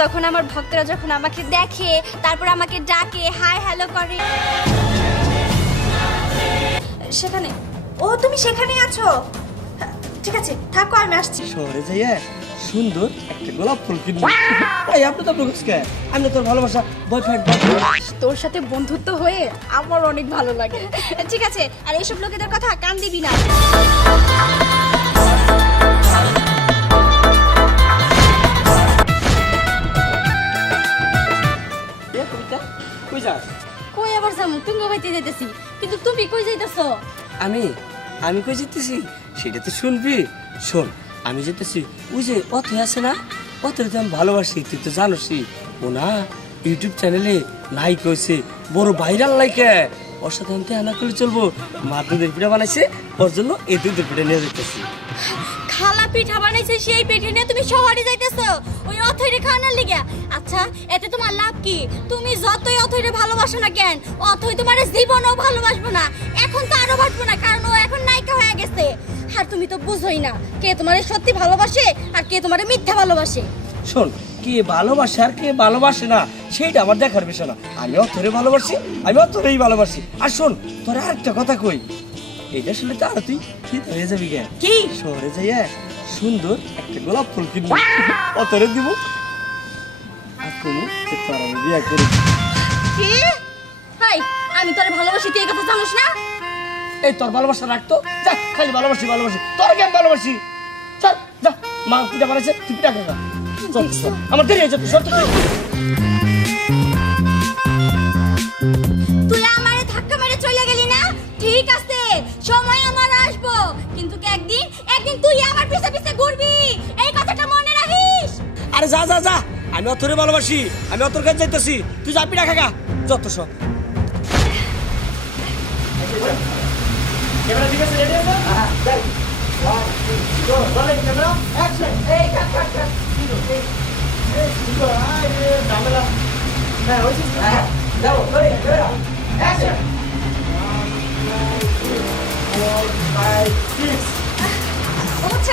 তখন আমার ভক্তরা যখন আমাকে দেখে তারপর আমাকে ডাকে হাই হ্যালো করে। সেখানে ও তুমি সেখানে আছো? ঠিক আছে থাকো আমি আসছি। শহরে যাইয়া সুন্দর একটা গোলাপ ফুল কিনবো। এই আপনি তো প্রকাশ কে? আমি তোর ভালোবাসা বয়ফ্রেন্ড তোর সাথে বন্ধুত্ব হয়ে আমার অনেক ভালো লাগে। ঠিক আছে আর এইসব লোকেদের কথা কান দিবি না। কই যাস কই আবার যাম? তুমি বাইতে যাইতেছি। কিন্তু তুমি কই যাইতেছো? আমি? আমি কই যেতেছি সেটা তো শুনবি। শোন আমি যেতেছি ওই যে আছে না? তো আমি ভালোবাসি তুই তো জানোসই ও না ইউটিউব চ্যানেলে লাইক হয়েছে বড় ভাইরাল লাইকে ওর সাথে আমি করে চলবো। মা দুধের পিঠা বানাইছে ওর জন্য এই দুধের পিঠা নিয়ে যেতেছি খালা পিঠা বানাইছে সেই পিঠে নিয়ে তুমি শহরে যাইতেছো। ওই অথৈরে খাওয়ানোর আচ্ছা এতে তোমার লাভ কি? তুমি যতই অথৈরে ভালোবাসো না কেন তোমার জীবনও ভালোবাসবো না। এখন তো আরও বাসবো না কারণ ও এখন নায়িকা হয়ে গেছে। আর তুমি তো বুঝোই না কে তোমারে সত্যি ভালোবাসে আর কে তোমারে মিথ্যা ভালোবাসে। শোন কে ভালোবাসে আর কে ভালোবাসে না সেইটা আমার দেখার বিষয় না। আমি অতরে ভালোবাসি আমি অতরেই ভালোবাসি। আর শোন তোর আরেকটা কথা কই। এটা শুনলে তো আর তুই হয়ে যাবি গে। কি? শহরে যাইয়া সুন্দর একটা গোলাপ ফুল কিনবো। অতরে দিব। তুমি তোর আমি বিয়ে করি কি? হাই আমি তোরে ভালোবাসি তুই কথা জানোস না? এই তোর ভালোবাসা রাখতো যা খালি ভালোবাসি ভালোবাসি। তোর কেন ভালোবাসি? চল যা। মা পিঠা বানাইছে তুই পিঠা খাগা চল, চল। আমার দেরি যাচ্ছে সত্য তুই আমারে ধাক্কা মেরে চলে গেলি না? ঠিক আছে সময় আমার আসব। কিন্তু একদিন একদিন তুই আমার পিছে পিছে ঘুরবি? এই কথাটা মনে রাখিস? আরে যা যা যা। আমি অতরে ভালোবাসি আমি অতর কাছে যাইতেছি। তুই যা পিঠা খাগা যত সব। হচ্ছে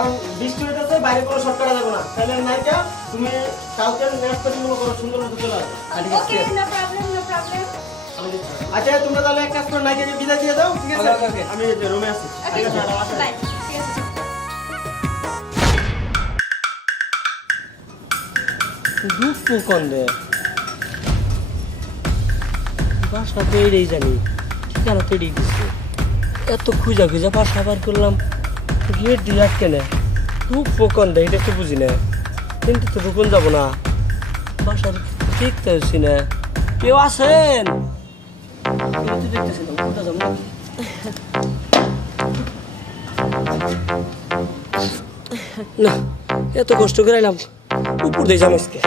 কারণ বৃষ্টি হইতেছে বাইরে কোনো করা যাবে না। তাহলে নায়িকা তুমি কালকে নেক্সট করো সুন্দর মতো চলে. আচ্ছা তোমরা তাহলে এক কাজ করো নায়িকাকে বিদায় দিয়ে দাও ঠিক আছে. আমি রুমে আছি। ঠিক কন্দে বাসা তো এটাই জানি ঠিকানা তো এটাই দিচ্ছে এত খুঁজা খুঁজা বাসা বার করলাম। গেট দিলে আটকে না দুঃখ কন্দে এটা তো বুঝি না। কিন্তু তো যাব না। বাসার দেখতে হচ্ছি না। কেউ আছেন? তো না যাব এত কষ্ট করে এলাম। উপর দিয়ে যাম আজকে।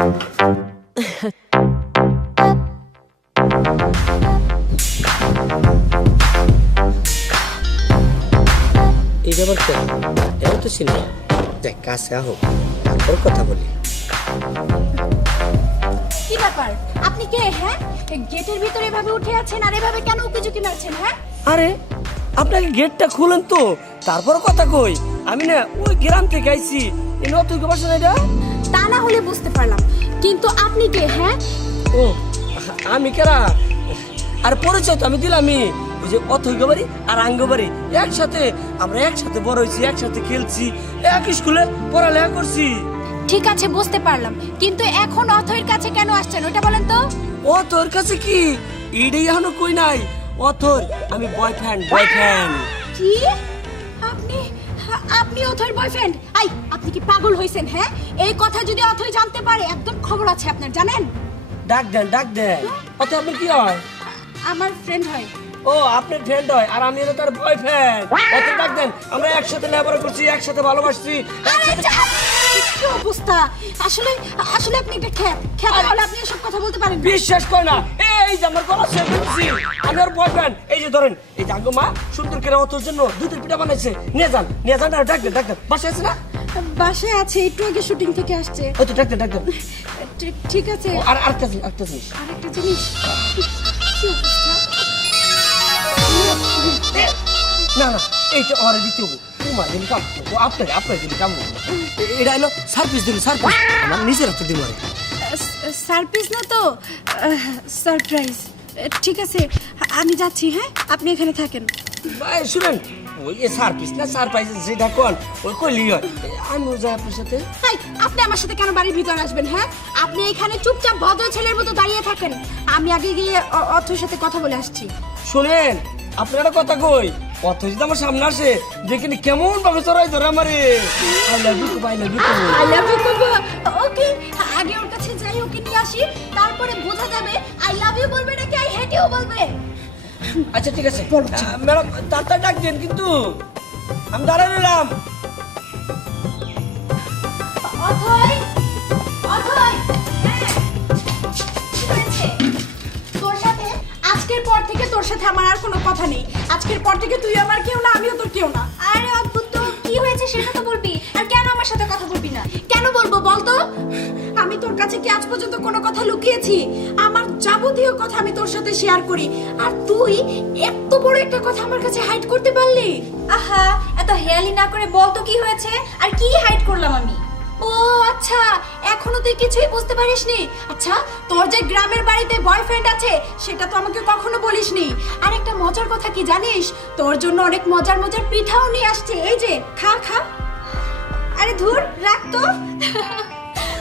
এই যাবার কেন? এও তো চিনি দেখ কাছে আহো তারপর কথা বলি। কি ব্যাপার? আপনি কে হ্যাঁ? গেটের ভিতরে এভাবে উঠে আছেন আর এভাবে কেন উকিঝুঁকি মারছেন হ্যাঁ? আরে আপনাকে গেটটা খুলেন তো। তারপর কথা কই। আমি না ওই গ্রাম থেকে আইছি। এই নতুন কে বাসা এটা? তা না হলে বুঝতে পারলাম। কিন্তু আপনি কে হ্যাঁ? ও আমি কেরা? আর পরিচয় তো আমি দিলামই। ওই যে অথৈক বাড়ি আর আঙ্গ বাড়ি। একসাথে আমরা একসাথে বড় হয়েছি একসাথে খেলছি এক স্কুলে পড়ালেখা করছি। ঠিক আছে বুঝতে পারলাম। কিন্তু এখন অথয়ের কাছে কেন আসছেন ওটা বলেন তো। ও তোর কাছে কি? ইডেই এখনও কই নাই। অথর আমি বয়ফ্রেন্ড বয়ফ্রেন্ড কি? আপনি আপনি অথর বয়ফ্রেন্ড আই আপনি কি পাগল হয়েছেন হ্যাঁ? এই কথা যদি অথই জানতে পারে একদম খবর আছে আপনার জানেন? ডাক দেন ডাক দেন। অত আপনার কি হয়? আমার ফ্রেন্ড হয়। ও আপনি ফ্রেন্ড হয় আর আমি হলো তার বয়ফ্রেন্ড অত ডাক দেন আমরা একসাথে লেবার করছি একসাথে ভালোবাসছি একসাথে কি অবস্থা? আসলে আসলে আপনি একটা খ্যাত খ্যাত হলে আপনি এসব কথা বলতে পারেন বিশ্বাস করে না এই যে আমার গলা শেষ করছি আমি ওর বয়ফ্রেন্ড এই যে ধরেন এই যে মা সুন্দর করে অতর জন্য দুধের পিঠা বানাইছে নিয়ে যান নিয়ে যান আর ডাক দেন ডাক দেন। বাসায় আছে না? বাসায় আছে একটু আগে শুটিং থেকে আসছে। ওই তো ডাক দেন ডাক দেন। ঠিক- ঠিক আছে। আর আরেকটা জিনিস আরেকটা জিনিস। আরেকটা জিনিস? না না এইটা ওরে দিতে হব। তোমার দিন কাম ও আপনার আপনার দিন কাম এ- এটা হলো সার্ভিস দিন সার্ভিস আমার নিজের হাতে দিব আরে। সারপ্রাইজ না তো? সারপ্রাইজ। ঠিক আছে আমি যাচ্ছি হ্যাঁ? আপনি এখানে থাকেন। ভাই শুনেন ওই এ সার্ভিস না সারপ্রাইজ যেটা কোন ওই কইলি হয়। আমিও যাই আপনার সাথে। হাই আপনি আমার সাথে কেন বাড়ির ভিতর আসবেন হ্যাঁ? আপনি এখানে চুপচাপ ভদ্র ছেলের মতো দাঁড়িয়ে থাকেন। আমি আগে গিয়ে অ- অর্থের সাথে কথা বলে আসছি। শুনেন আপনার কথা কই? অত যদি আমার সামনে আসে দেখিনি কেমন ভাবে চড়াই ধরে আমারে। I love you I love you I love you okay আগে ওর কাছে যাই ওকে নিয়ে আসি। তারপরে বোঝা যাবে আই লাভ ইউ বলবে নাকি আই হেট ইউ বলবে। আচ্ছা ঠিক আছে। ম্যাডাম তাড়াতাড়ি ডাক দেন কিন্তু। আমি দাঁড়ায় রইলাম। অথয় তোর সাথে আমার আর কোনো কথা নেই। আজকের পর থেকে তুই আমার কেউ না আমিও তোর কেউ না। আরে অদ্ভুত তো কি হয়েছে সেটা তো বলবি। আর কেন আমার সাথে কথা বলবি না? কেন বলব বলতো আমি তোর কাছে কি আজ পর্যন্ত কোনো কথা লুকিয়েছি? আমার যাবতীয় কথা আমি তোর সাথে শেয়ার করি। আর তুই এত বড় একটা কথা আমার কাছে হাইড করতে পারলি? আহা এত হেয়ালি না করে বল তো কি হয়েছে? আর কি হাইড করলাম আমি? ও আচ্ছা এখনও তুই কিছুই বুঝতে পারিসনি। আচ্ছা তোর যে গ্রামের বাড়িতে বয়ফ্রেন্ড আছে, সেটা তো আমাকে কখনো বলিসনি। আর একটা মজার কথা কি জানিস? তোর জন্য অনেক মজার মজার পিঠাও নিয়ে আসছে, এই যে, খা খা। আরে ধুর, রাখ তো।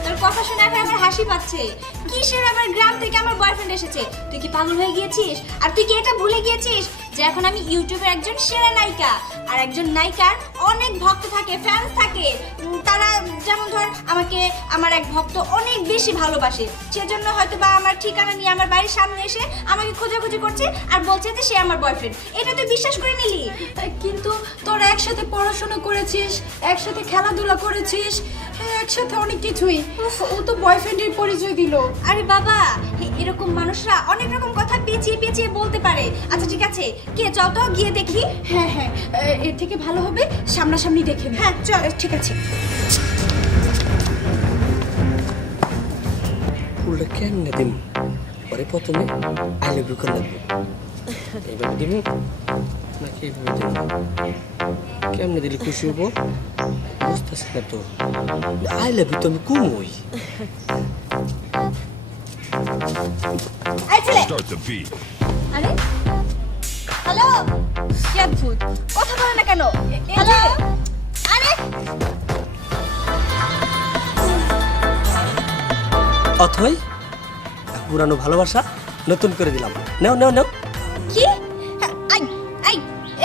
তোর কথা শুনে এখন আমার হাসি পাচ্ছে। কিসের আবার গ্রাম থেকে আমার বয়ফ্রেন্ড এসেছে? তুই কি পাগল হয়ে গিয়েছিস? আর তুই কি এটা ভুলে গিয়েছিস যে এখন আমি ইউটিউবের একজন সেরা নায়িকা? আর একজন নায়িকার অনেক ভক্ত থাকে ফ্যান্স থাকে। আমাকে আমার এক ভক্ত অনেক বেশি ভালোবাসে। সেজন্য হয়তো বা আমার ঠিকানা নিয়ে আমার বাড়ির সামনে এসে আমাকে খোঁজাখুঁজি করছে আর বলছে যে সে আমার বয়ফ্রেন্ড এটা তুই বিশ্বাস করে নিলি? কিন্তু তোরা একসাথে পড়াশোনা করেছিস একসাথে খেলাধুলা করেছিস একসাথে অনেক কিছুই। ও তো বয়ফ্রেন্ডের পরিচয় দিল। আরে বাবা এরকম মানুষরা অনেক রকম কথা পেঁচিয়ে পেঁচিয়ে বলতে পারে। আচ্ছা ঠিক আছে কে চল তো গিয়ে দেখি। হ্যাঁ হ্যাঁ এর থেকে ভালো হবে সামনাসামনি দেখে হ্যাঁ চল। ঠিক আছে। ফুলটা কেমনে দিম পরে প্রথমে আই লাভ ইউ করে এইভাবে দিম নাকি এইভাবে দিম কেমনে দিলে খুশি হব বুঝতেছি না তো আই লাভ ইউ তো আমি কমই. আরে হ্যালো কি অদ্ভুত কথা বলে না কেন হ্যালো আরে অথই পুরানো ভালোবাসা নতুন করে দিলাম। নাও নাও নাও। কি? হ্যাঁ, আই আই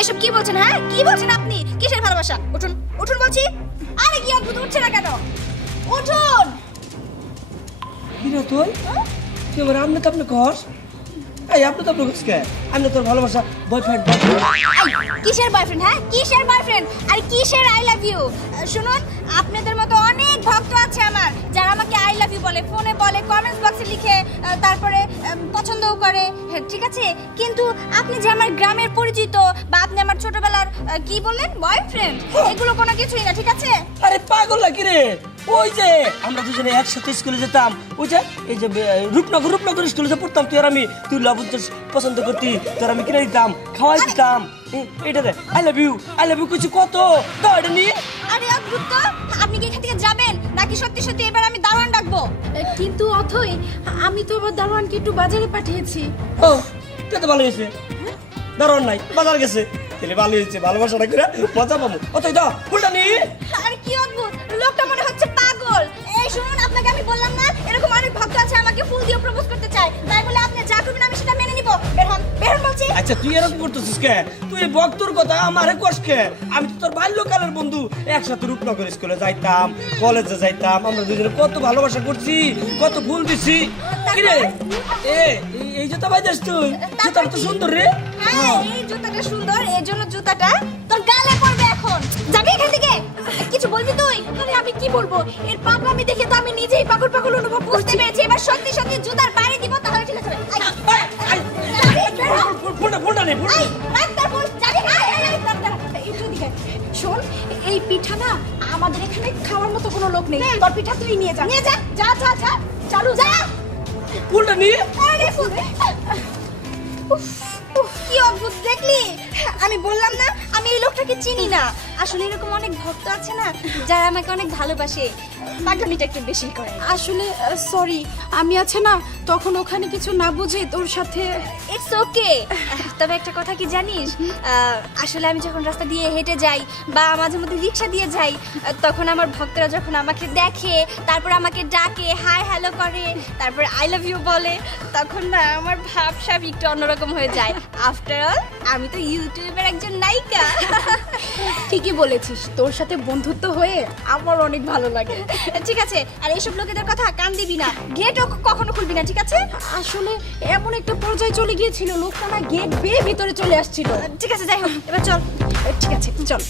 এসব কি বলছেন হ্যাঁ? কি বলছেন আপনি? কিসের ভালোবাসা? উঠুন উঠুন বলছি। আরে কি অদ্ভুত উঠছে না কেন? উঠুন! কি কেবল তুই তুই আমার আমনে তো আপনি ঘর। এই আপনি তো কে? আমি তোর ভালোবাসা বয়ফ্রেন্ড কিসের বয়ফ্রেন্ড হ্যাঁ? কিসের বয়ফ্রেন্ড আর কিসের আই লাভ ইউ শুনুন আপনাদের মতো অনেক ভক্ত আছে আমার যারা আমাকে আই লাভ ইউ বলে ফোনে বলে কমেন্টস বক্সে লিখে তারপরে পছন্দও করে হ্যাঁ, ঠিক আছে? কিন্তু আপনি যে আমার গ্রামের পরিচিত বা আপনি আমার ছোটবেলার কি বললেন? বয়ফ্রেন্ড এগুলো কোনো কিছুই না ঠিক আছে? আরে পাগল নাকি রে? ওই যে আমরা দুজনে একসাথে স্কুলে যেতাম। ওই যে এই যে রূপনগর রূপনগর স্কুলে যে পড়তাম তুই আর আমি তুই লবণ পছন্দ করতি তোর আমি কিনে দিতাম খাওয়াই দিতাম। এইটা দে I love you I love you কিছু কত? দাও এটা নিয়ে আরে অদ্ভুত তো আপনি কি এখান থেকে যাবেন? নাকি সত্যি সত্যি এবার আমি দারোয়ান ডাকবো? কিন্তু অথই আমি তো আবার দারোয়ানকে একটু বাজারে পাঠিয়েছি। ও তা তো ভালো হয়েছে। দারুণ নাই বাজার গেছে। তাহলে ভালো হয়েছে ভালোবাসাটা করে মজা পাবো। অতই দাও ফুলটা নিয়ে আরে কি অদ্ভুত লোকটা মনে আমাকে ফুল দিয়ে প্রপোজ করতে চায় তাই বলে আপনি যা করবেন আমি সেটা মেনে নিব। বের হন বের হন বলছি। আচ্ছা তুই এরকম করতেছিস কে? তুই এই ভক্তর কথা আমারে কষ্ট কে? আমি তো তোর বাল্যকালের বন্ধু। একসাথে রূপনগর স্কুলে যাইতাম কলেজে যাইতাম। আমরা দুজনে কত ভালোবাসা করছি কত ফুল দিছি। কিরে এ এই- জুতা বাইদাস তুই? জুতা তো সুন্দর রে। হ্যাঁ এই জুতাটা সুন্দর এর জন্য জুতাটা তোর গালে পড়বে এখন। যাবি এখান থেকে? কিছু বলবি তুই আরে আমি কি বলব এর পাগলামি দেখে তো আমি নিজেই পাগল পাগল অনুভব করছি পেরেছি এবার সত্যি সত্যি জুতার বাইরে দিব তাহলে ঠিক আছে ফোনটা ফোনটা নে ফোনটা আই, তার ফোন, যাবি, আই, আই, আই, দাঁড়া, দাঁড়া, একটু এদিকে আয়। শোন এই পিঠা না আমাদের এখানে খাওয়ার মতো কোনো লোক নেই তোর পিঠা তুই নিয়ে যা নিয়ে যা। যা যা যা চালু যা ফোনটা নিয়ে আরে ফুল। উফ, কি অদ্ভুত দেখলি আমি বললাম না আমি এই লোকটাকে চিনি না আসলে এরকম অনেক ভক্ত আছে না যারা আমাকে অনেক ভালোবাসে। পাগলামিটা একটু বেশি করে। আসলে সরি আমি আছে না তখন ওখানে কিছু না বুঝে তোর সাথে ইটস ওকে তবে একটা কথা কি জানিস? আসলে আমি যখন রাস্তা দিয়ে হেঁটে যাই বা মাঝে মধ্যে রিক্সা দিয়ে যাই তখন আমার ভক্তরা যখন আমাকে দেখে তারপর আমাকে ডাকে হাই হ্যালো করে তারপর আই লাভ ইউ বলে তখন না আমার ভাবসাব একটু অন্যরকম হয়ে যায়। আফটার অল আমি তো ইউটিউবের একজন নায়িকা। ঠিকই বলেছিস। তোর সাথে বন্ধুত্ব হয়ে আমার অনেক ভালো লাগে। ঠিক আছে আর এইসব লোকেদের কথা কান দিবি না। গেটও কখনো খুলবি না ঠিক আছে? আসলে এমন একটা পর্যায়ে চলে গিয়েছিল লোকটা না গেট বেয়ে ভিতরে চলে আসছিল। ঠিক আছে যাই হোক এবার চল। ঠিক আছে চল।